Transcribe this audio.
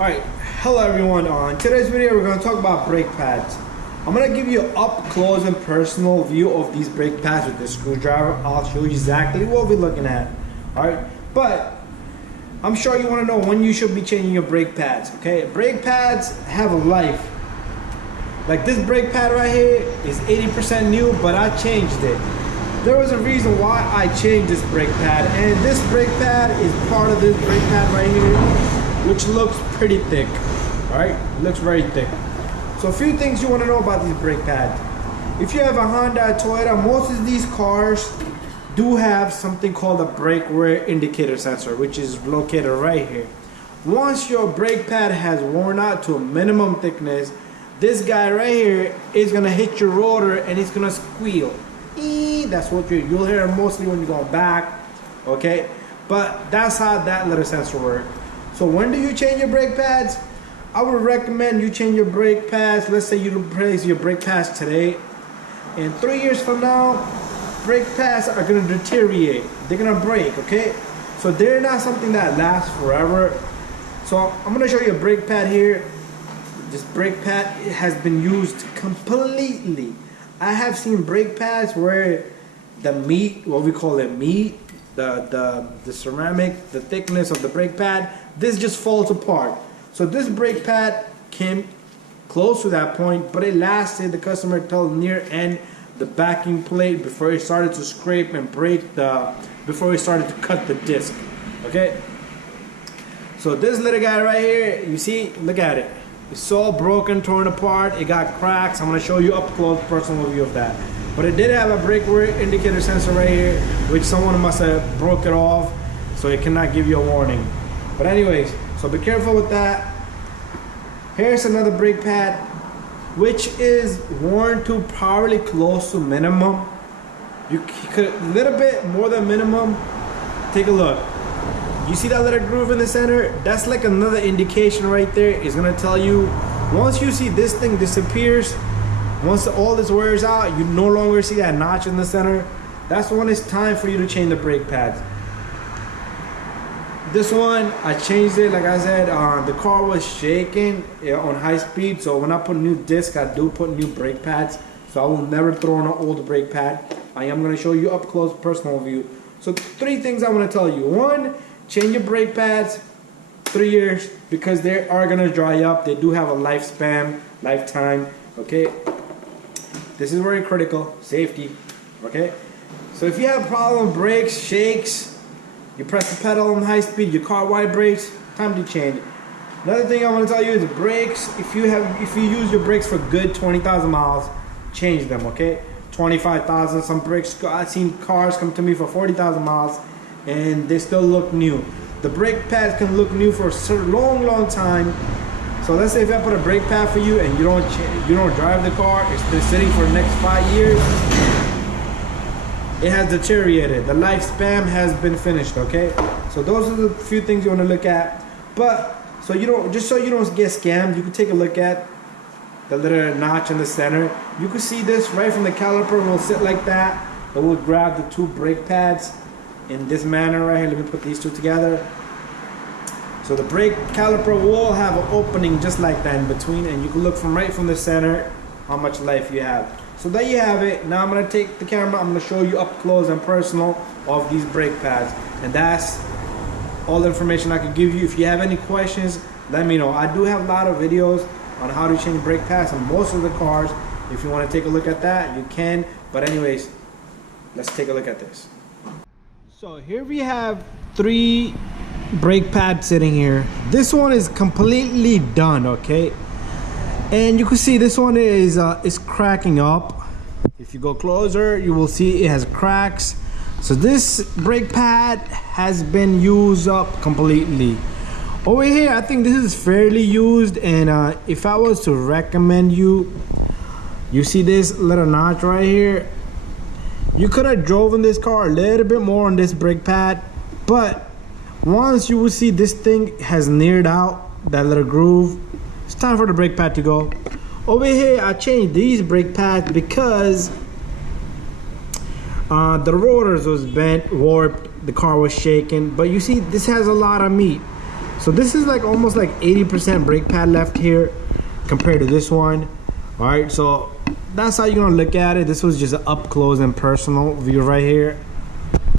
Alright, hello everyone. On today's video we're going to talk about brake pads. I'm going to give you an up close and personal view of these brake pads with the screwdriver. I'll show you exactly what we're looking at. Alright, but I'm sure you want to know when you should be changing your brake pads. Okay, brake pads have a life. Like this brake pad right here is 80% new, but I changed it. There was a reason why I changed this brake pad, and this brake pad is part of this brake pad right here, which looks pretty thick. Alright, it looks very thick. So a few things you want to know about these brake pads. If you have a Honda, Toyota, most of these cars do have something called a brake wear indicator sensor, which is located right here. Once your brake pad has worn out to a minimum thickness, this guy right here is gonna hit your rotor and it's gonna squeal. That's what you'll hear mostly when you're going back, okay? But that's how that little sensor works. So when do you change your brake pads? I would recommend you change your brake pads. Let's say you replace your brake pads today. And 3 years from now, brake pads are gonna deteriorate. They're gonna break, okay? So they're not something that lasts forever. So I'm gonna show you a brake pad here. This brake pad has been used completely. I have seen brake pads where the meat, what we call it meat, the ceramic, the thickness of the brake pad, this just falls apart. So this brake pad came close to that point, but it lasted the customer till near end the backing plate before it started to scrape and break before it started to cut the disc. Okay? So this little guy right here, you see, look at it. It's all broken, torn apart, it got cracks. I'm gonna show you up close personal view of that. But it did have a brake wear indicator sensor right here, which someone must have broke it off, so it cannot give you a warning. But anyways, so be careful with that. Here's another brake pad, which is worn to probably close to minimum. You could a little bit more than minimum. Take a look. You see that little groove in the center? That's like another indication right there. It's gonna tell you, once you see this thing disappears, once all this wears out, you no longer see that notch in the center. That's when it's time for you to change the brake pads. This one, I changed it, like I said, the car was shaking on high speed, so when I put a new disc, I do put new brake pads. So I will never throw in an old brake pad. I am gonna show you up close personal view. So 3 things I wanna tell you. 1, change your brake pads 3 years because they are gonna dry up. They do have a lifetime, okay? This is very critical, safety, okay? So if you have a problem with brakes, shakes, you press the pedal on high speed, your car vibrates, time to change it. Another thing I wanna tell you is brakes. If you use your brakes for good 20,000 miles, change them, okay? 25,000, some brakes, I've seen cars come to me for 40,000 miles, and they still look new. The brake pads can look new for a long time. So let's say if I put a brake pad for you and you don't drive the car, it's been sitting for the next 5 years, it has deteriorated. The lifespan has been finished, okay? So those are the few things you want to look at. But so you don't get scammed, you can take a look at the little notch in the center. You can see this right from the caliper will sit like that. It will grab the 2 brake pads in this manner right here. Let me put these 2 together. So the brake caliper will have an opening just like that in between, and you can look right from the center how much life you have. So there you have it. Now I'm gonna take the camera, I'm gonna show you up close and personal of these brake pads. And that's all the information I can give you. If you have any questions, let me know. I do have a lot of videos on how to change brake pads on most of the cars. If you wanna take a look at that, you can. But anyways, let's take a look at this. So here we have 3 brake pads sitting here. This one is completely done, okay? And you can see this one is cracking up. If you go closer, you will see it has cracks. So this brake pad has been used up completely. Over here, I think this is fairly used, and if I was to recommend you see this little notch right here. You could have driven this car a little bit more on this brake pad, but once you will see this thing has neared out that little groove, it's time for the brake pad to go. Over here, I changed these brake pads because the rotors was bent, warped, the car was shaking. But you see, this has a lot of meat. So this is like almost like 80% brake pad left here compared to this one. All right, so that's how you're gonna look at it. This was just an up close and personal view right here.